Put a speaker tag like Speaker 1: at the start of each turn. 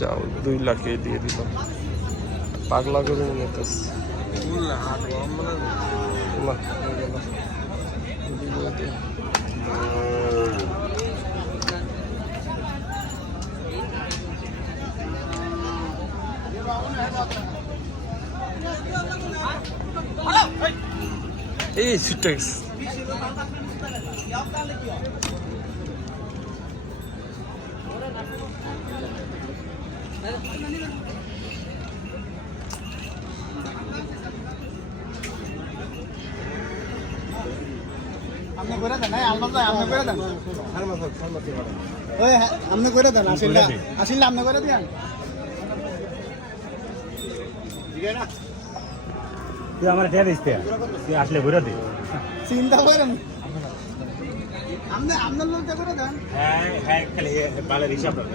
Speaker 1: যাও দুই লাখে দিয়ে দিল পাগলা করে নিতেস না গেল। দিয়ে দে। এই ছুটে
Speaker 2: আপনি করে দেন এই আলমাস আপনি করে দেন। ওই হ্যাঁ, আপনি করে দেন আসিল্লা। আসিল্লা আপনি করে দেন
Speaker 3: তুই আমার টেয়া দিস তুই আসলে ঘুরে দে।
Speaker 2: চিন্তা করেন। আপনি আপনার লোকটা করে দেন।
Speaker 3: হ্যাঁ হ্যাঁ খালি পালের হিসাব রাখতে